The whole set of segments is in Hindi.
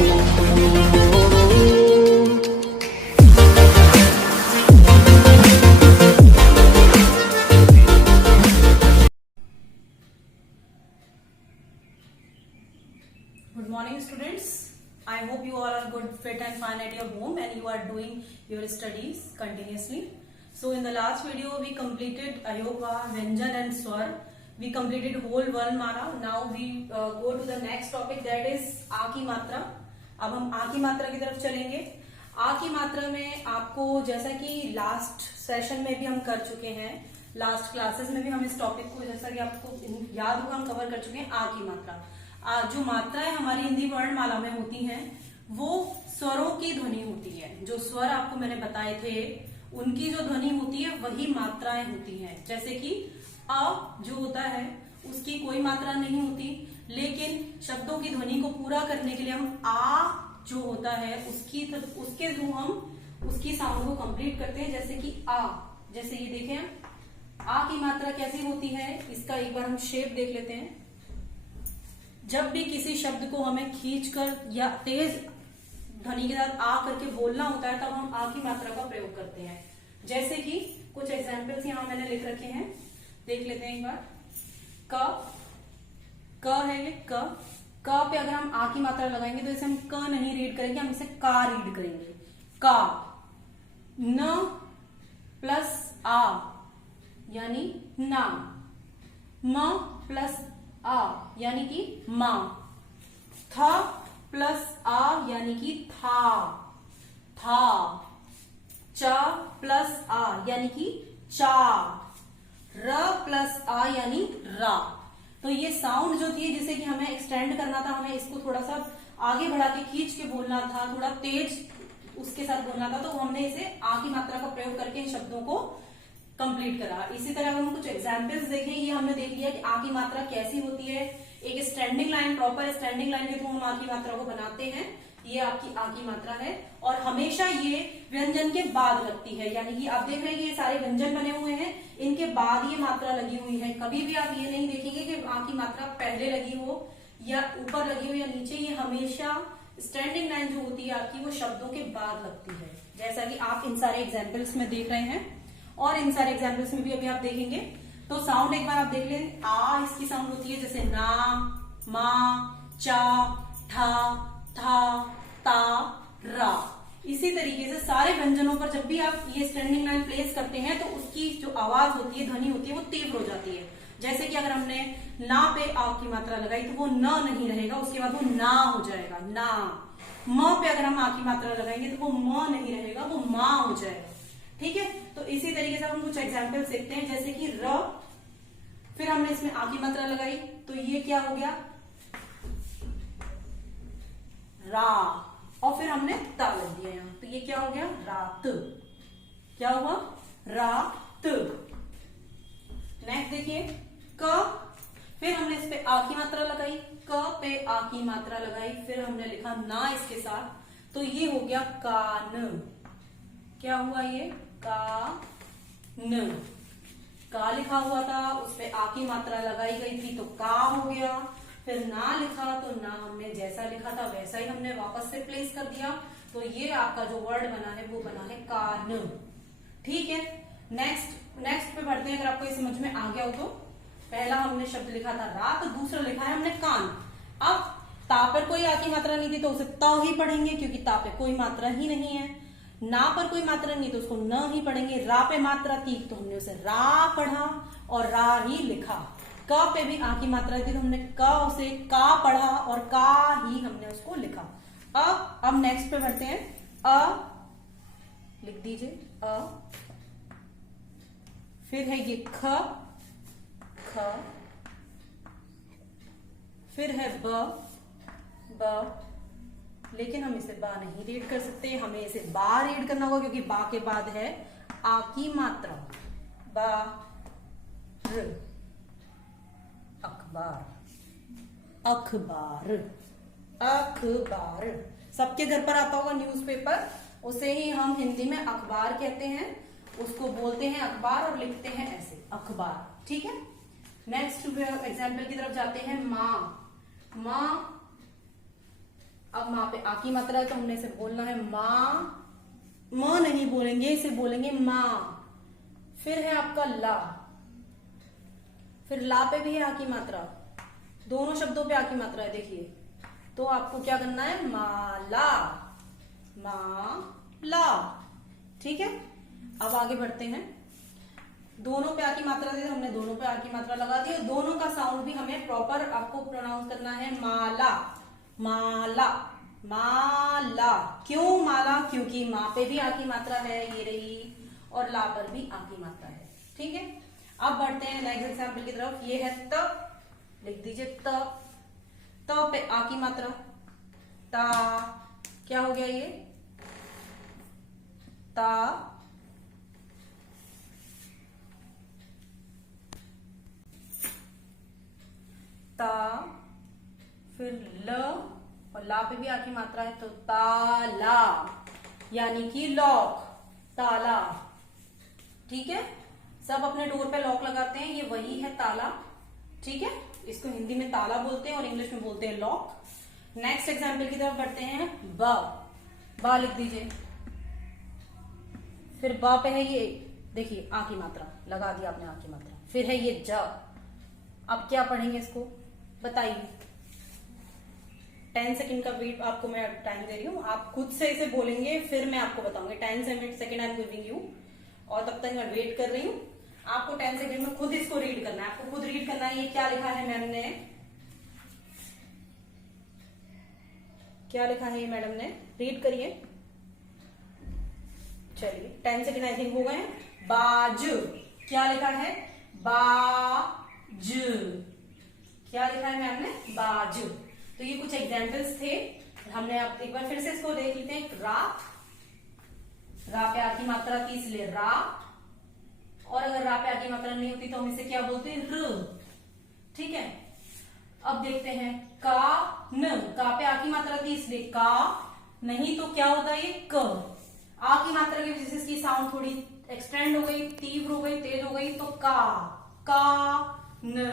Good morning, students. I hope you all are good, fit and fine at your home and you are doing your studies continuously. So in the last video we completed Ayoga, Vyanjan and Swar. We completed whole Varnmala. Now we go to the next topic, that is आ की मात्रा. अब हम आ की मात्रा की तरफ चलेंगे. आ की मात्रा में आपको, जैसा कि लास्ट सेशन में भी हम कर चुके हैं, लास्ट क्लासेस में भी हम इस टॉपिक को, जैसा कि आपको याद होगा, हम कवर कर चुके हैं आ की मात्रा. जो मात्राएं हमारी हिंदी वर्णमाला में होती हैं वो स्वरों की ध्वनि होती है. जो स्वर आपको मैंने बताए थे उनकी जो ध्वनि होती है वही मात्राएं होती हैं. जैसे कि अ जो होता है उसकी कोई मात्रा नहीं होती, लेकिन शब्दों की ध्वनि को पूरा करने के लिए हम आ जो होता है उसके थ्रू हम उसकी साउंड को कंप्लीट करते हैं. जैसे कि आ, जैसे ये देखें आ की मात्रा कैसी होती है, इसका एक बार हम शेप देख लेते हैं. जब भी किसी शब्द को हमें खींचकर या तेज ध्वनि के साथ आ करके बोलना होता है तब हम आ की मात्रा का प्रयोग करते हैं. जैसे कि कुछ एग्जाम्पल्स यहां मैंने लिख रखे हैं, देख लेते हैं एक बार. क है ये क पे अगर हम आ की मात्रा लगाएंगे तो इसे हम क नहीं रीड करेंगे, हम इसे का रीड करेंगे. का. न प्लस आ यानी ना. म प्लस आ यानी कि मां. था प्लस आ यानी कि था. चा प्लस आ यानी कि चा. र प्लस आ यानी रा. तो ये साउंड जो थी, जिसे कि हमें एक्सटेंड करना था, हमें इसको थोड़ा सा आगे बढ़ा के खींच के बोलना था, थोड़ा तेज उसके साथ बोलना था, तो हमने इसे आ की मात्रा का प्रयोग करके इन शब्दों को कंप्लीट करा. इसी तरह हम कुछ एग्जाम्पल्स देखें. ये हमने देख लिया कि आ की मात्रा कैसी होती है. एक standing line, proper standing line के थ्रू हम आ की मात्रा को बनाते हैं. ये आपकी आ की मात्रा है और हमेशा ये व्यंजन के बाद लगती है. यानी कि आप देख रहे हैं कि ये सारे व्यंजन बने हुए हैं, इनके बाद ये मात्रा लगी हुई है. कभी भी आप ये नहीं देखेंगे कि आ की मात्रा पहले लगी हो या ऊपर लगी हो या नीचे. ये हमेशा स्टैंडिंग लाइन जो होती है आपकी वो शब्दों के बाद लगती है, जैसा कि आप इन सारे एग्जाम्पल्स में देख रहे हैं और इन सारे एग्जाम्पल्स में भी अभी आप देखेंगे. तो साउंड एक बार आप देख लें. आ इसकी साउंड होती है जैसे ना, मा, चा, ठा, था, ता, रा. इसी तरीके से सारे व्यंजनों पर जब भी आप ये स्टैंडिंग लाइन प्लेस करते हैं तो उसकी जो आवाज होती है, ध्वनि होती है, वो तीव्र हो जाती है. जैसे कि अगर हमने ना पे आ की मात्रा लगाई तो वो न नहीं रहेगा, उसके बाद वो ना हो जाएगा ना. म पे अगर हम आ की मात्रा लगाएंगे तो वो म नहीं रहेगा, वो मां हो जाएगा. ठीक है. तो इसी तरीके से हम कुछ एग्जाम्पल देखते हैं. जैसे कि र, फिर हमने इसमें आ की मात्रा लगाई तो ये क्या हो गया, रा. और फिर हमने ता लग दिया यहां, तो ये क्या हो गया, रात. क्या हुआ, रात. नेक्स्ट देखिए क, फिर हमने इस पे आ की मात्रा लगाई, क पे आ की मात्रा लगाई, फिर हमने लिखा ना इसके साथ, तो ये हो गया कान. क्या हुआ, ये का न. का लिखा हुआ था, उस पे आ की मात्रा लगाई गई थी तो का हो गया. फिर ना लिखा तो ना हमने जैसा लिखा था वैसा ही हमने वापस से प्लेस कर दिया, तो ये आपका जो वर्ड बना है वो बना है कान. ठीक है. नेक्स्ट पे बढ़ते हैं. अगर आपको ये समझ में आ गया हो तो पहला हमने शब्द लिखा था रात, दूसरा लिखा है हमने कान. अब ता पर कोई आ की मात्रा नहीं थी तो उसे त ही पढ़ेंगे, क्योंकि ता पे कोई मात्रा ही नहीं है. ना पर कोई मात्रा नहीं तो उसको न ही पढ़ेंगे. रा पे मात्रा थी तो हमने उसे रा पढ़ा और रा ही लिखा. क पे भी आ की मात्रा थी तो हमने क उसे का पढ़ा और का ही हमने उसको लिखा. अब नेक्स्ट पे बढ़ते हैं. अ लिख दीजिए, अ. फिर है ये ख, फिर है ब, लेकिन हम इसे बा नहीं रीड कर सकते, हमें इसे बा रीड करना होगा क्योंकि बा के बाद है आ की मात्रा. बा, र, अखबार, अखबार, अखबार. सबके घर पर आता होगा न्यूज़पेपर, उसे ही हम हिंदी में अखबार कहते हैं. उसको बोलते हैं अखबार और लिखते हैं ऐसे अखबार. ठीक है. नेक्स्ट एग्जाम्पल की तरफ जाते हैं. माँ. माँ, अब माँ पे आ की मात्रा है तो हमने इसे बोलना है माँ, म नहीं बोलेंगे, इसे बोलेंगे माँ। फिर है आपका ला, फिर ला पे भी है आ की मात्रा, दोनों शब्दों पे आ की मात्रा है देखिए, तो आपको क्या करना है माला, माला। ठीक है, अब आगे बढ़ते हैं। दोनों पे आ की मात्रा दे, हमने दोनों पे आ की मात्रा लगा दी, और दोनों का साउंड भी हमें प्रॉपर आपको प्रोनाउंस करना है माला, माला, माला। क्यों माला? क्योंकि माँ पे भी आ की मात्रा है, ये रही, और ला पर भी आ की मात्रा है। ठीक है, अब बढ़ते हैं नेक्स्ट एग्जाम्पल की तरफ। ये है त, लिख दीजिए त पे आ की मात्रा, ता, क्या हो गया ये ता, ता, फिर ल, और ला पे भी आ की मात्रा है तो ताला, यानी कि लॉक, ताला। ठीक है, सब अपने डोर पे लॉक लगाते हैं, ये वही है ताला। ठीक है, इसको हिंदी में ताला बोलते हैं और इंग्लिश में बोलते हैं लॉक। नेक्स्ट एग्जाम्पल की तरफ बढ़ते हैं। बा लिख दीजिए, फिर बा पे है ये देखिए आ की मात्रा, लगा दिया आपने आ की मात्रा। फिर है ये ज, अब क्या पढ़ेंगे इसको बताइए। 10 सेकंड का वेट आपको मैं टाइम दे रही हूँ, आप खुद से इसे बोलेंगे, फिर मैं आपको बताऊंगी। 10 second I am giving you, और तब तक मैं वेट कर रही हूँ। आपको 10 सेकंड में खुद इसको रीड करना है, आपको खुद रीड करना है। ये क्या लिखा है मैम ने, क्या लिखा है ये मैडम ने, रीड करिए। चलिए 10 सेकंड आई थिंक हो गए। बाज, क्या लिखा है बाज, क्या लिखा है मैम ने बाज। तो ये कुछ एग्जाम्पल्स थे, हमने अब एक बार फिर से इसको देख लेते हैं। रा पे आ की मात्रा थी इसलिए रा, और अगर रा पे आ की मात्रा नहीं होती तो हम इसे क्या बोलते हैं र। ठीक है, अब देखते हैं का न, का पे आ की मात्रा थी इसलिए का, नहीं तो क्या होता है ये क। आ की मात्रा की वजह से इसकी साउंड थोड़ी एक्सटेंड हो गई, तीव्र हो गई, तेज हो गई, तो का न,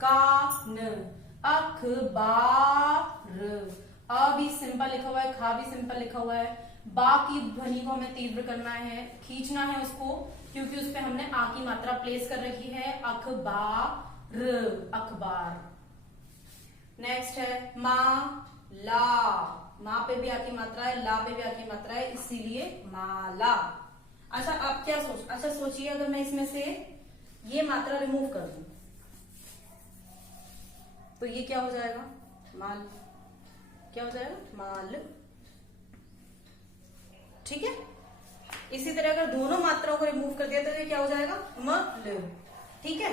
का न। अखबार, अ भी सिंपल लिखा हुआ है, खा भी सिंपल लिखा हुआ है। बा की ध्वनि को हमें तीव्र करना है, खींचना है उसको, क्योंकि उस पे हमने आ की मात्रा प्लेस कर रखी है। अखबार, अखबार। नेक्स्ट है माला, माँ पे भी आ की मात्रा है, ला पे भी आ की मात्रा है, इसीलिए माला। अच्छा आप क्या सोचिए अगर मैं इसमें से ये मात्रा रिमूव कर दूं तो ये क्या हो जाएगा माल, क्या हो जाएगा माल। ठीक है, इसी तरह अगर दोनों मात्राओं को रिमूव कर दिया तो ये क्या हो जाएगा मल। ठीक है,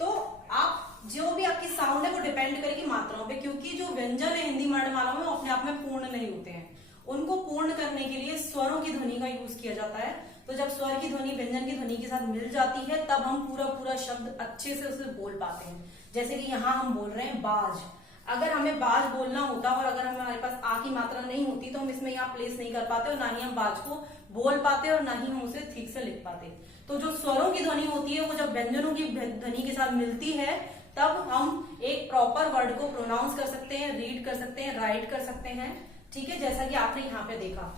तो आप जो भी आपकी साउंड है वो डिपेंड करेगी मात्राओं पे, क्योंकि जो व्यंजन है हिंदी वर्णमाला में वो अपने आप में पूर्ण नहीं होते हैं, उनको पूर्ण करने के लिए स्वरों की ध्वनि का यूज किया जाता है। तो जब स्वर की ध्वनि व्यंजन की ध्वनि के साथ मिल जाती है तब हम पूरा शब्द अच्छे से उसे बोल पाते हैं। जैसे कि यहाँ हम बोल रहे हैं बाज, अगर हमें बाज बोलना होता और अगर हमारे पास आ की मात्रा नहीं होती तो हम इसमें यहाँ प्लेस नहीं कर पाते, और ना ही हम बाज को बोल पाते और ना ही हम उसे ठीक से लिख पाते। तो जो स्वरों की ध्वनि होती है वो जब व्यंजनों की ध्वनि के साथ मिलती है तब हम एक प्रॉपर वर्ड को प्रोनाउंस कर सकते हैं, रीड कर सकते हैं, राइट कर सकते हैं। ठीक है, जैसा कि आपने यहाँ पे देखा।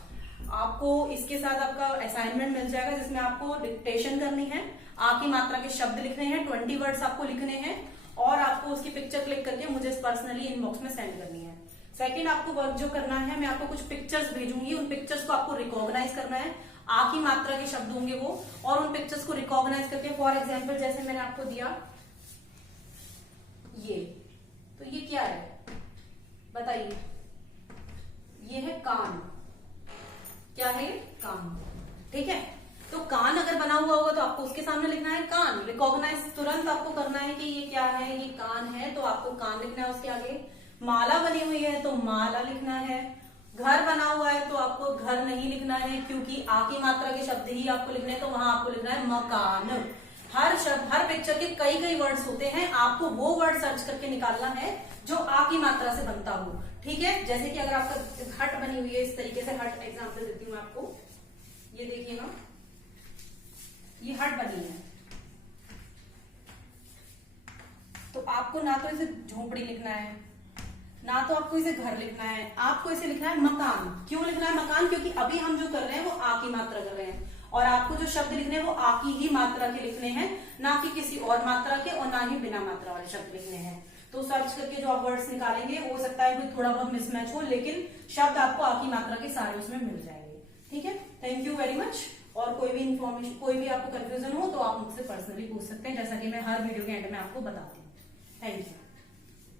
आपको इसके साथ आपका असाइनमेंट मिल जाएगा जिसमें आपको डिक्टेशन करनी है, आ की मात्रा के शब्द लिखने हैं, 20 वर्ड्स आपको लिखने हैं, और आपको उसकी पिक्चर क्लिक करके मुझे पर्सनली इनबॉक्स में सेंड करनी है। सेकंड आपको वर्क जो करना है, मैं आपको कुछ पिक्चर्स भेजूंगी, उन पिक्चर्स को आपको रिकॉग्नाइज करना है। आ की मात्रा के शब्द होंगे वो, और उन पिक्चर्स को रिकॉग्नाइज करके, फॉर एग्जाम्पल जैसे मैंने आपको दिया ये, तो ये क्या है बताइए, ये है कान, क्या है कान। ठीक है, तो कान अगर बना हुआ होगा तो आपको उसके सामने लिखना है कान, रिकॉग्नाइज तुरंत आपको करना है कि ये क्या है, ये कान है, तो आपको कान लिखना है उसके आगे। माला बनी हुई है तो माला लिखना है। घर बना हुआ है तो आपको घर नहीं लिखना है, क्योंकि आ की मात्रा के शब्द ही आपको लिखने हैं, तो वहां आपको लिखना है मकान। हर शब्द, हर पिक्चर के कई वर्ड्स होते हैं, आपको वो वर्ड सर्च करके निकालना है जो आ की मात्रा से बनता हो। ठीक है, जैसे कि अगर आपका हट बनी हुई है इस तरीके से, हट एग्जांपल देती हूँ मैं आपको, ये देखिए ना, ये हट बनी है, तो आपको ना तो इसे झोपड़ी लिखना है, ना तो आपको इसे घर लिखना है, आपको इसे लिखना है मकान। क्यों लिखना है मकान? क्योंकि अभी हम जो कर रहे हैं वो आ की मात्रा कर रहे हैं, और आपको जो शब्द लिखने हैं वो आ की ही मात्रा के लिखने हैं, ना कि किसी और मात्रा के, और ना ही बिना मात्रा वाले शब्द लिखने हैं। तो सर्च करके जो आप वर्ड्स निकालेंगे, हो सकता है कोई थोड़ा बहुत मिसमैच हो, लेकिन शब्द आपको आ की मात्रा के सारे उसमें मिल जाएंगे। ठीक है, थैंक यू वेरी मच। और कोई भी इन्फॉर्मेशन, कोई भी आपको कंफ्यूजन हो तो आप मुझसे पर्सनली पूछ सकते हैं, जैसा कि मैं हर वीडियो के एंड में आपको बताती हूँ। Thank you.